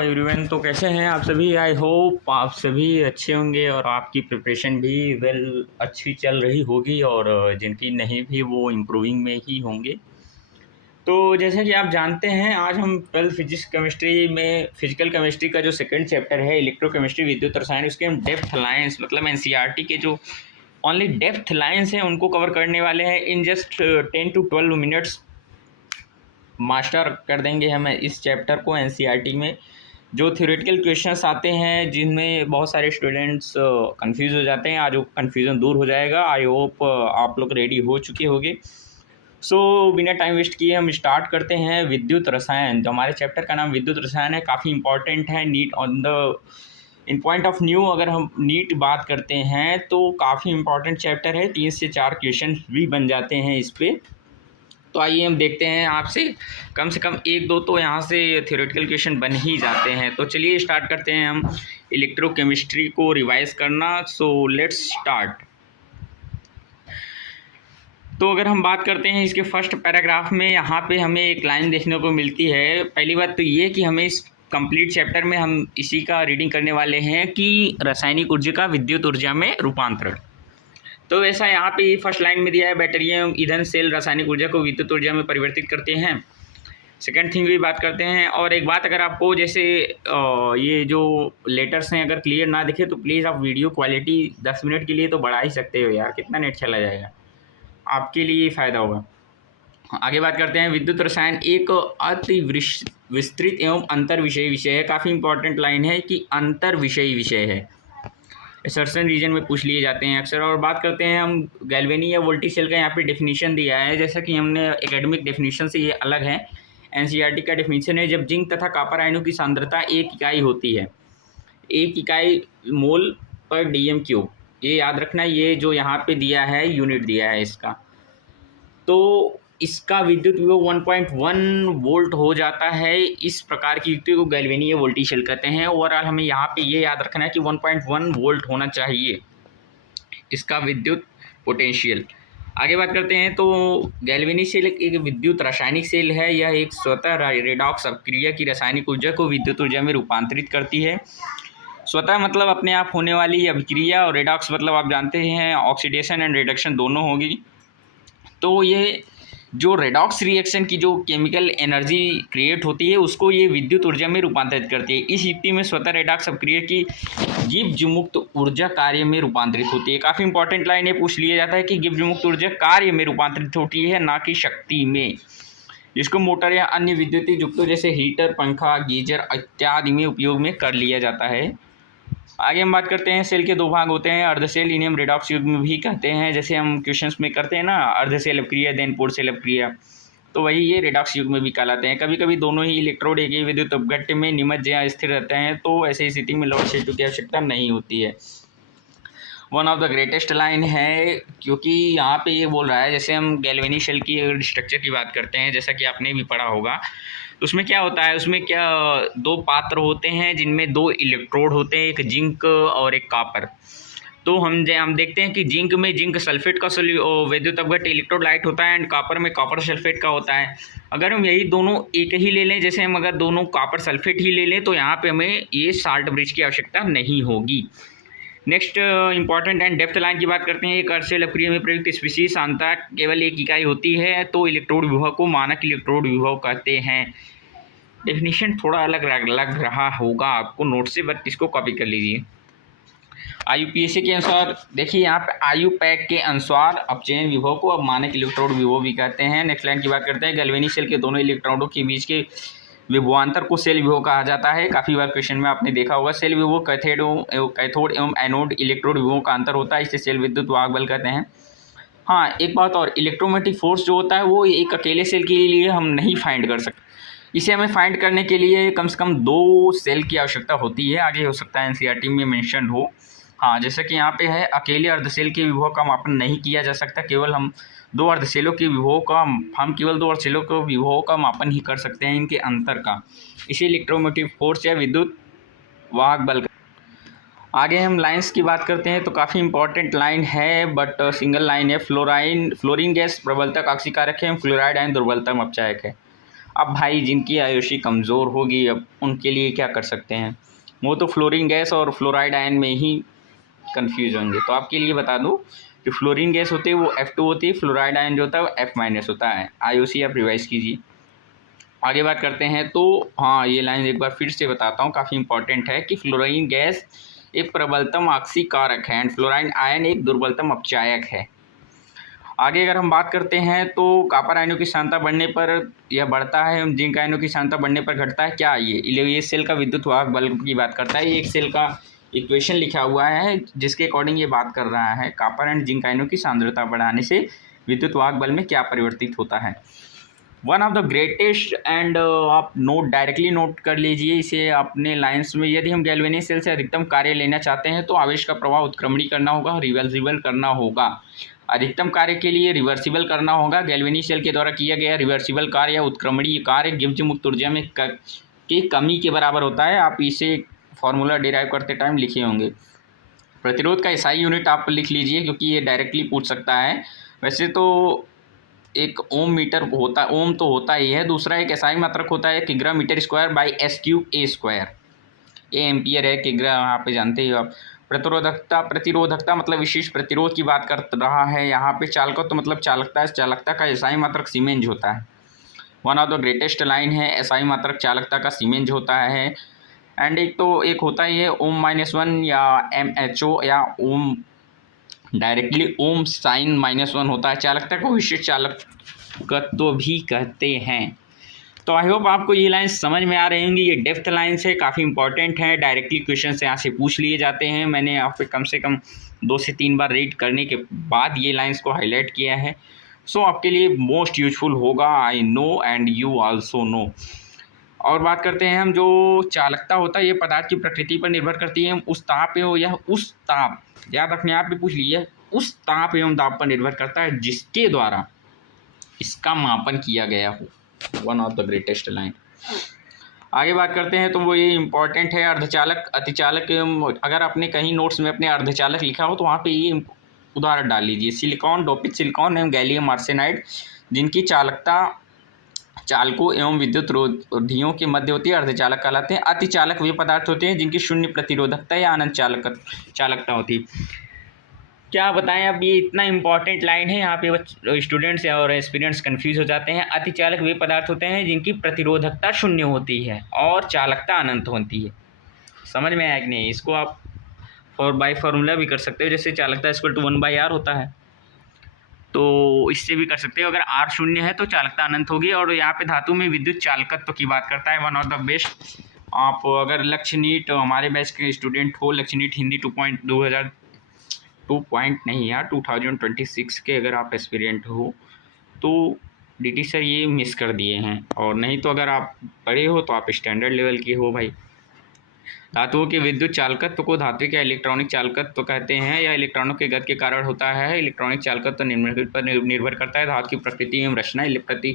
Everyone, तो कैसे हैं आप सभी। आई होप आप सभी अच्छे होंगे और आपकी प्रिपरेशन भी अच्छी चल रही होगी और जिनकी नहीं भी वो इम्प्रूविंग में ही होंगे। तो जैसे कि आप जानते हैं, आज हम 12 फिजिक्स केमिस्ट्री में फिजिकल केमिस्ट्री का जो सेकंड चैप्टर है इलेक्ट्रोकेमिस्ट्री विद्युत रसायन, उसके हम डेप्थ लाइंस मतलब एनसीईआरटी के जो ओनली डेप्थ लाइंस हैं उनको कवर करने वाले हैं। In just 10 to 12 minutes master कर देंगे हम इस चैप्टर को। एनसीईआरटी में जो थ्योरेटिकल क्वेश्चंस आते हैं जिनमें बहुत सारे स्टूडेंट्स कंफ्यूज हो जाते हैं, आज वो कन्फ्यूज़न दूर हो जाएगा। आई होप आप लोग रेडी हो चुके होंगे। सो बिना टाइम वेस्ट किए हम स्टार्ट करते हैं। विद्युत रसायन, जो हमारे चैप्टर का नाम विद्युत रसायन है, काफ़ी इंपॉर्टेंट है। NEET on the in point of new अगर हम नीट बात करते हैं तो काफ़ी इंपॉर्टेंट चैप्टर है। 3 से 4 क्वेश्चन भी बन जाते हैं इस पर। तो आइए हम देखते हैं, आपसे कम 1-2 तो यहाँ से थ्योरेटिकल क्वेश्चन बन ही जाते हैं। तो चलिए स्टार्ट करते हैं हम इलेक्ट्रोकेमिस्ट्री को रिवाइज करना। So let's start. तो अगर हम बात करते हैं इसके फर्स्ट पैराग्राफ में, यहाँ पे हमें एक लाइन देखने को मिलती है। पहली बात तो ये कि हमें इस कंप्लीट चैप्टर में हम इसी का रीडिंग करने वाले हैं कि रासायनिक ऊर्जा का विद्युत ऊर्जा में रूपांतरण। तो ऐसा यहाँ पे फर्स्ट लाइन में दिया है, बैटरियाँ ईंधन सेल रासायनिक ऊर्जा को विद्युत ऊर्जा में परिवर्तित करते हैं। सेकंड थिंग भी बात करते हैं। और एक बात, अगर आपको जैसे ये जो लेटर्स हैं अगर क्लियर ना दिखे तो प्लीज़ आप वीडियो क्वालिटी 10 मिनट के लिए तो बढ़ा ही सकते हो यार, कितना नेट चला जाएगा, आपके लिए फ़ायदा होगा। आगे बात करते हैं। विद्युत रसायन एक अति विस्तृत एवं अंतर विषयी विषय है। काफ़ी इंपॉर्टेंट लाइन है कि अंतर विषयी विषय है, सर्टेन रीजन में पूछ लिए जाते हैं अक्सर। और बात करते हैं हम गैल्वेनी या वोल्टी सेल का, यहाँ पे डेफिनेशन दिया है। जैसा कि हमने एकेडमिक डेफिनेशन से ये अलग है। एनसीईआरटी का डेफिनेशन है, जब जिंक तथा कॉपर आयनों की सांद्रता 1 इकाई होती है, 1 इकाई मोल पर डीएम क्यूब, ये याद रखना। ये जो यहाँ पे दिया है यूनिट दिया है इसका, तो इसका विद्युत विभव 1.1 वोल्ट हो जाता है। इस प्रकार की युक्ति को गैल्वेनी या वोल्टी सेल कहते हैं। ओवरऑल हमें यहाँ पे ये याद रखना है कि 1.1 वोल्ट होना चाहिए इसका विद्युत पोटेंशियल। आगे बात करते हैं। तो गैल्वेनी सेल एक विद्युत रासायनिक सेल है। यह एक स्वतः रेडॉक्स अपक्रिया की रासायनिक ऊर्जा को विद्युत ऊर्जा में रूपांतरित करती है। स्वतः मतलब अपने आप होने वाली अभिक्रिया, और रेडॉक्स मतलब आप जानते हैं ऑक्सीडेशन एंड रिडक्शन दोनों होगी। तो ये जो रेडॉक्स रिएक्शन की जो केमिकल एनर्जी क्रिएट होती है उसको ये विद्युत ऊर्जा में रूपांतरित करती है। इस युक्ति में स्वतः रेडॉक्स अपक्रिया की गिब्स मुक्त ऊर्जा कार्य में रूपांतरित होती है। काफ़ी इंपॉर्टेंट लाइन है, पूछ लिया जाता है कि गिब्स मुक्त ऊर्जा कार्य में रूपांतरित होती है, ना कि शक्ति में, जिसको मोटर या अन्य विद्युतीय युक्तों जैसे हीटर, पंखा, गीजर इत्यादि में उपयोग में कर लिया जाता है। आगे हम बात करते हैं। सेल के 2 भाग होते हैं, अर्ध सेल, इन्हें हम रेडॉक्स युग्म भी कहते हैं। जैसे हम क्वेश्चंस में करते हैं ना, अर्ध सेल अपक्रिया देन पूर्ण सेल अपक्रिया, तो वही ये रेडॉक्स युग्म भी कहलाते हैं। कभी कभी दोनों ही इलेक्ट्रोड एक ही विद्युत अपघट्य में निमज्ज या स्थिर रहते हैं, तो ऐसी स्थिति में लोड सेतु की आवश्यकता नहीं होती है। One of the greatest line है, क्योंकि यहाँ पे ये बोल रहा है, जैसे हम गैल्वेनी सेल की स्ट्रक्चर की बात करते हैं, जैसा कि आपने भी पढ़ा होगा, उसमें क्या होता है, उसमें क्या 2 पात्र होते हैं जिनमें 2 इलेक्ट्रोड होते हैं, एक जिंक और एक कॉपर। तो हम देखते हैं कि जिंक में जिंक सल्फेट का विद्युत अपघट्य इलेक्ट्रोलाइट होता है, एंड कॉपर में कॉपर सल्फेट का होता है। अगर हम यही दोनों एक ही ले लें, जैसे हम अगर दोनों कॉपर सल्फेट ही ले लें, तो यहाँ पे हमें ये साल्ट ब्रिज की आवश्यकता नहीं होगी। Next important and depth line की बात करते हैं। एक अर्ध सेल अपक्रिया में प्रयुक्त स्पीशीज सांद्रता केवल 1 इकाई होती है, तो इलेक्ट्रोड विभव को मानक इलेक्ट्रोड विभव कहते हैं। डेफिनेशन थोड़ा अलग लग रहा होगा आपको नोट से, बट इसको कॉपी कर लीजिए। आईयूपीएसी के अनुसार देखिए, यहाँ पे आयु पैक के अनुसार अपचयन विभव को अब मानक इलेक्ट्रोड विभव भी कहते हैं। नेक्स्ट लाइन की बात करते हैं। गैल्वेनी सेल के दोनों इलेक्ट्रोडों के बीच के विभवांतर को सेल विभव कहा जाता है। काफ़ी बार क्वेश्चन में आपने देखा होगा। सेल विभव कैथोड एवं एनोड इलेक्ट्रोड विभव का अंतर होता है, इसे सेल विद्युत वाहक बल कहते हैं। हाँ, एक बात और, इलेक्ट्रोमैग्नेटिक फोर्स जो होता है वो एक अकेले सेल के लिए हम नहीं फाइंड कर सकते, इसे हमें फाइंड करने के लिए कम से कम 2 सेल की आवश्यकता होती है। आगे हो सकता है एनसीईआरटी में मेंशन हो। हाँ, जैसा कि यहाँ पे है, अकेले अर्धसेल के विभव का मापन नहीं किया जा सकता, केवल हम 2 अर्धसेलों के विभव का केवल 2 अर्धसेलों के विभव का मापन ही कर सकते हैं, इनके अंतर का। इसे इलेक्ट्रोमोटिव फोर्स या विद्युत वाहक बल। आगे हम लाइंस की बात करते हैं, तो काफ़ी इंपॉर्टेंट लाइन है, बट सिंगल लाइन है। फ्लोरीन गैस प्रबलतक ऑक्सीकारक है, फ्लोराइड आयन दुर्बलतम अपचायक है। अब भाई जिनकी आयुषी कमज़ोर होगी अब उनके लिए क्या कर सकते हैं, वो तो फ्लोरीन गैस और फ्लोराइड आयन में ही कंफ्यूज होंगे। तो आपके लिए बता दूं कि फ्लोरीन गैस होती है वो F2 होती है, फ्लोराइड आयन जो होता है वो F- होता है। आयुषी आप रिवाइज कीजिए। आगे बात करते हैं तो हाँ, ये लाइन एक बार फिर से बताता हूँ, काफ़ी इंपॉर्टेंट है कि फ्लोरीन गैस एक प्रबलतम ऑक्सीकारक है एंड फ्लोराइड आयन एक दुर्बलतम अपचायक है। आगे अगर हम बात करते हैं तो कॉपर आयनों की सांद्रता बढ़ने पर यह बढ़ता है, जिंक आयनों की सांद्रता बढ़ने पर घटता है। क्या ये सेल का विद्युत वाहक बल की बात करता है। ये एक सेल का इक्वेशन लिखा हुआ है जिसके अकॉर्डिंग ये बात कर रहा है कॉपर एंड जिंक आयनों की सांद्रता बढ़ाने से विद्युत वाहक बल में क्या परिवर्तित होता है। One of the greatest and आप डायरेक्टली नोट कर लीजिए इसे अपने लाइन्स में। यदि हम गैल्वेनिक सेल से अधिकतम कार्य लेना चाहते हैं तो आवेश का प्रवाह उत्क्रमणी करना होगा, रिवर्सिबल करना होगा। अधिकतम कार्य के लिए रिवर्सिबल करना होगा। गैल्वेनिक सेल के द्वारा किया गया रिवर्सिबल कार्य या उत्क्रमणीय कार्य गिब्स मुक्त ऊर्जा में की कमी के बराबर होता है। आप इसे फॉर्मूला डिराइव करते टाइम लिखे होंगे। प्रतिरोध का एसआई यूनिट आप लिख लीजिए क्योंकि ये डायरेक्टली पूछ सकता है। वैसे तो एक ओम मीटर होता, ओम तो होता ही है, दूसरा एक एसआई मात्रक होता है किग्रा metre square by S³ A ampere है किग्रा, यहाँ पे जानते ही हो आप। प्रतिरोधकता मतलब विशेष प्रतिरोध की बात कर रहा है यहाँ पे। चालकत्व तो मतलब चालकता का एसआई मात्रक सीमेंज होता है। One of the greatest line है, एसआई मात्रक चालकता का सीमेंज होता है। एंड एक होता ही है ओम-1 या MHO या ओम डायरेक्टली ओम साइन -1 होता है। चालकता को विशेष चालकत्व भी कहते हैं। तो आई होप आपको ये लाइन्स समझ में आ रही होंगी। ये डेप्थ लाइन्स है, काफ़ी इंपॉर्टेंट है, डायरेक्टली क्वेश्चन से यहाँ से पूछ लिए जाते हैं। मैंने यहाँ पे कम से कम 2 से 3 बार रीड करने के बाद ये लाइन्स को हाईलाइट किया है। सो आपके लिए मोस्ट यूजफुल होगा, I know and you also know. और बात करते हैं हम, जो चालकता होता है ये पदार्थ की प्रकृति पर निर्भर करती है। उस ताप या उस ताप, याद रखने आप भी पूछ लीजिए, उस ताप एवं दाब पर निर्भर करता है जिसके द्वारा इसका मापन किया गया हो। One of the greatest line. आगे बात करते हैं तो वो ये इंपॉर्टेंट है, अर्धचालक अतिचालक। अगर आपने कहीं नोट्स में अपने अर्धचालक लिखा हो तो वहाँ पे ये उदाहरण डाल लीजिए। सिलिकॉन, डोपित सिलिकॉन एवं गैलियम आर्सेनाइड जिनकी चालकता चालकों एवं विद्युत रोधियों के मध्य होती है, अर्धचालक कहलाते हैं। अतिचालक वे पदार्थ होते हैं जिनकी शून्य प्रतिरोधकता या अनंत चालकता होती है। क्या बताएं, अब ये इतना इंपॉर्टेंट लाइन है, यहाँ पे स्टूडेंट्स और एस्पिरेंट्स कंफ्यूज हो जाते हैं। अतिचालक वे पदार्थ होते हैं जिनकी प्रतिरोधकता 0 होती है और चालकता अनंत होती है। समझ में आया कि नहीं? इसको आप बाय फॉर्मूला भी कर सकते हो, जैसे चालकता = 1/r होता है, तो इससे भी कर सकते हो। अगर R 0 है तो चालकता अनंत होगी। और यहाँ पे धातु में विद्युत चालकत्व की बात करता है, वन ऑफ द बेस्ट। आप अगर लक्ष्य नीट हमारे बैच के स्टूडेंट हो, लक्ष्य नीट हिंदी 2026 के अगर आप एस्पिरेंट हो तो DT सर ये मिस कर दिए हैं। और नहीं तो अगर आप पढ़े हो तो आप स्टैंडर्ड लेवल के हो भाई। धातुओं के विद्युत चालकत्व को धात्विक या इलेक्ट्रॉनिक चालकत्व कहते हैं, या इलेक्ट्रॉनों के गति के कारण होता है। इलेक्ट्रॉनिक चालकत्व निम्नलिखित पर निर्भर करता है: धातु की प्रकृति एवं रचना, प्रति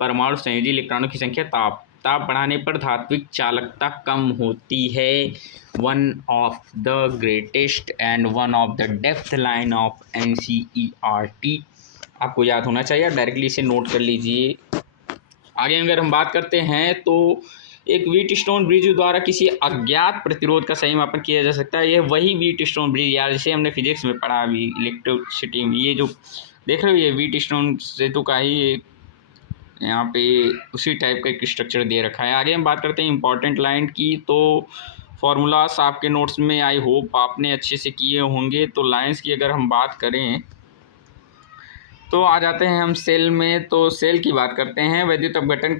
परमाणु संयोजी इलेक्ट्रॉनों की संख्या, ताप बढ़ाने पर धात्विक चालकता कम होती है। One of the greatest and one of the depth line of NCERT आपको याद होना चाहिए, डायरेक्टली इसे नोट कर लीजिए। आगे अगर हम बात करते हैं तो एक व्हीटस्टोन ब्रिज द्वारा किसी अज्ञात प्रतिरोध का सही मापन किया जा सकता है। यह वही व्हीटस्टोन ब्रिज यार जिसे हमने फिजिक्स में पढ़ा अभी इलेक्ट्रिसिटी में। ये जो देख रहे हो ये व्हीटस्टोन सेतु का ही यहाँ पे उसी टाइप का एक स्ट्रक्चर दे रखा है। आगे हम बात करते हैं इंपॉर्टेंट लाइन की। तो फॉर्मूलास आपके नोट्स में आई होप आपने अच्छे से किए होंगे। तो लाइंस की अगर हम बात करें तो आ जाते हैं हम सेल में। तो सेल की बात करते हैं। वैद्युत अपघटन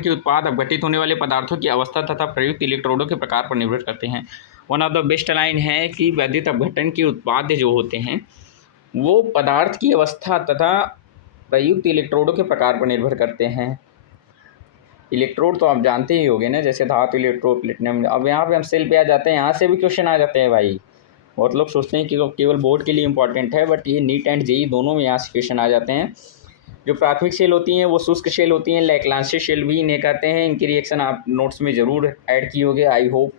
के उत्पाद अपघटित होने वाले पदार्थों की अवस्था तथा प्रयुक्त इलेक्ट्रोडों के प्रकार पर निर्भर करते हैं। One of the best line है कि वैद्युत अपघटन के उत्पाद जो होते हैं वो पदार्थ की अवस्था तथा प्रयुक्त इलेक्ट्रोडों के प्रकार पर निर्भर करते हैं। इलेक्ट्रोड तो आप जानते ही होंगे ना, जैसे धातु इलेक्ट्रोड, प्लेटिनम। अब यहाँ पे हम सेल पे आ जाते हैं, यहाँ से भी क्वेश्चन आ जाते हैं भाई। बहुत लोग सोचते हैं कि केवल बोर्ड के लिए इंपॉर्टेंट है, बट ये नीट एंड जेईई दोनों में यहाँ से क्वेश्चन आ जाते हैं। जो प्राथमिक शेल होती हैं वो शुष्क शेल होती हैं, लैक्लांशियस शेल भी इन्हें कहते हैं। इनकी रिएक्शन आप नोट्स में ज़रूर ऐड की होगे, आई होप।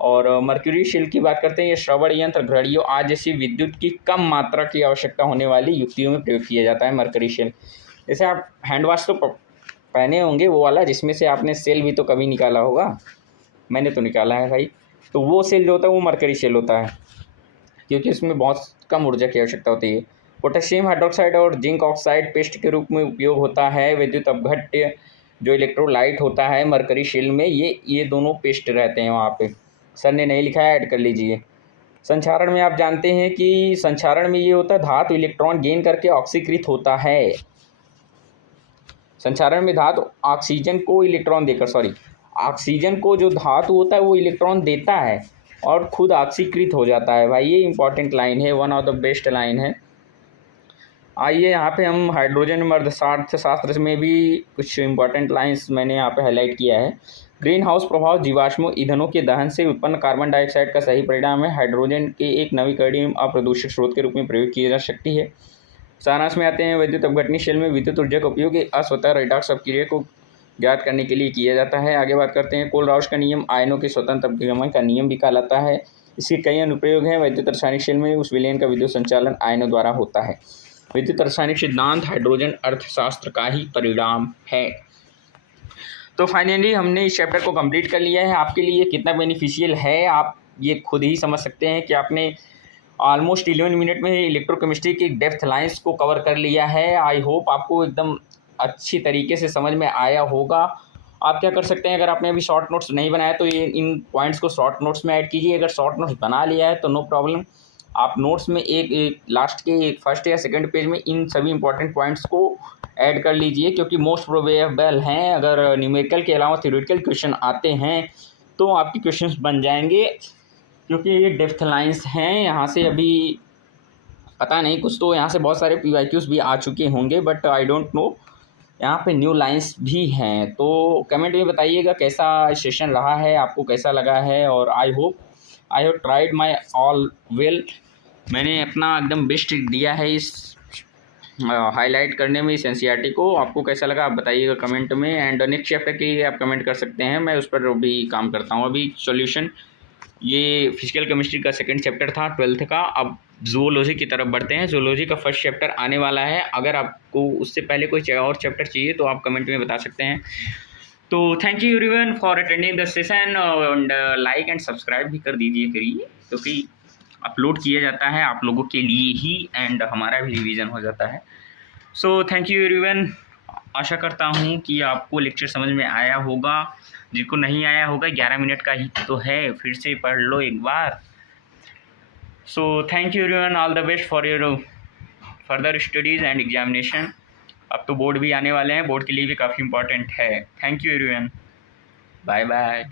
और मर्क्यूरी शेल की बात करते हैं, ये श्रवण यंत्र, घड़ियों आज जैसी विद्युत की कम मात्रा की आवश्यकता होने वाली युक्तियों में प्रयोग किया जाता है मर्क्यूरी शेल। जैसे आप हैंड वॉश तो पहने होंगे वो वाला जिसमें से आपने सेल भी तो कभी निकाला होगा, मैंने तो निकाला है भाई। तो वो सेल जो होता है वो मरकरी सेल होता है, क्योंकि उसमें बहुत कम ऊर्जा की आवश्यकता होती है। पोटेशियम हाइड्रोक्साइड और जिंक ऑक्साइड पेस्ट के रूप में उपयोग होता है। विद्युत अपघट्य जो इलेक्ट्रोलाइट होता है मरकरी शेल में, ये दोनों पेस्ट रहते हैं वहाँ पे। सर ने नहीं लिखा है, ऐड कर लीजिए। संक्षारण में आप जानते हैं कि संक्षारण में ये होता है धातु इलेक्ट्रॉन गेन करके ऑक्सीकृत होता है। संक्षारण में धातु ऑक्सीजन को इलेक्ट्रॉन देकर, ऑक्सीजन को जो धातु होता है वो इलेक्ट्रॉन देता है और खुद ऑक्सीकृत हो जाता है भाई। ये इंपॉर्टेंट लाइन है, one of the best line है। आइए यहाँ पे हम हाइड्रोजन अर्थशास्त्र में भी कुछ इंपॉर्टेंट लाइंस मैंने यहाँ पे हाईलाइट किया है। ग्रीन हाउस प्रभाव जीवाश्म ईंधनों के दहन से उत्पन्न कार्बन डाइऑक्साइड का सही परिणाम है। हाइड्रोजन के एक नवीकरणीय अप्रदूषित स्रोत के रूप में प्रयोग की जा सकती है। सारांश में आते हैं, विद्युत अपघटनी शेल में विद्युत ऊर्जा का उपयोग अस्वतः रेडॉक्स अपक्रिया को ज्ञात करने के लिए किया जाता है। आगे बात करते हैं, कोलराउश का नियम आयनों के स्वतंत्र अपगमन का नियम भी कहलाता है। इसके कई अनुप्रयोग हैं। विद्युत रासायनिक शेल में उस विलयन का विद्युत संचालन आयनों द्वारा होता है। विद्युत रासायनिक सिद्धांत हाइड्रोजन अर्थशास्त्र का ही परिणाम है। तो फाइनली हमने इस चैप्टर को कंप्लीट कर लिया है। आपके लिए कितना बेनिफिशियल है आप ये खुद ही समझ सकते हैं कि आपने ऑलमोस्ट 11 मिनट में इलेक्ट्रोकेमिस्ट्री की डेप्थ लाइंस को कवर कर लिया है। आई होप आपको एकदम अच्छी तरीके से समझ में आया होगा। आप क्या कर सकते हैं, अगर आपने अभी शॉर्ट नोट्स नहीं बनाया तो ये इन पॉइंट्स को शॉर्ट नोट्स में ऐड कीजिए। अगर शॉर्ट नोट्स बना लिया है तो नो प्रॉब्लम, आप नोट्स में एक लास्ट के फर्स्ट या सेकंड पेज में इन सभी इंपॉर्टेंट पॉइंट्स को ऐड कर लीजिए, क्योंकि मोस्ट प्रोबेबल हैं। अगर न्यूमेरिकल के अलावा थ्योरेटिकल क्वेश्चन आते हैं तो आपके क्वेश्चंस बन जाएंगे, क्योंकि ये डेप्थ लाइंस हैं। यहाँ से अभी पता नहीं, कुछ तो यहाँ से बहुत सारे PYQs भी आ चुके होंगे, बट आई डोंट नो यहाँ पे न्यू लाइंस भी हैं। तो कमेंट में बताइएगा कैसा सेशन रहा है, आपको कैसा लगा है। और I have tried my all well. मैंने अपना एकदम बेस्ट दिया है इस हाईलाइट करने में इस NCERT को। आपको कैसा लगा आप बताइएगा कमेंट में। एंड नेक्स्ट चैप्टर के लिए आप कमेंट कर सकते हैं, मैं उस पर भी काम करता हूँ। अभी सॉल्यूशन ये फिजिकल केमिस्ट्री का सेकंड चैप्टर था 12th का। अब जूलॉजी की तरफ बढ़ते हैं। जूलॉजी का फर्स्ट चैप्टर आने वाला है। अगर आपको उससे पहले कोई और चैप्टर चाहिए तो आप कमेंट में बता सकते हैं। तो thank you everyone for attending the session. And like and subscribe भी कर दीजिए करिए, क्योंकि अपलोड किया जाता है आप लोगों के लिए ही एंड हमारा भी रिवीजन हो जाता है। So thank you everyone. आशा करता हूँ कि आपको लेक्चर समझ में आया होगा। जिनको नहीं आया होगा 11 मिनट का ही तो है, फिर से पढ़ लो एक बार। So thank you everyone, all the best for your further studies and examination. अब तो बोर्ड भी आने वाले हैं, बोर्ड के लिए भी काफ़ी इंपॉर्टेंट है। Thank you everyone, bye bye.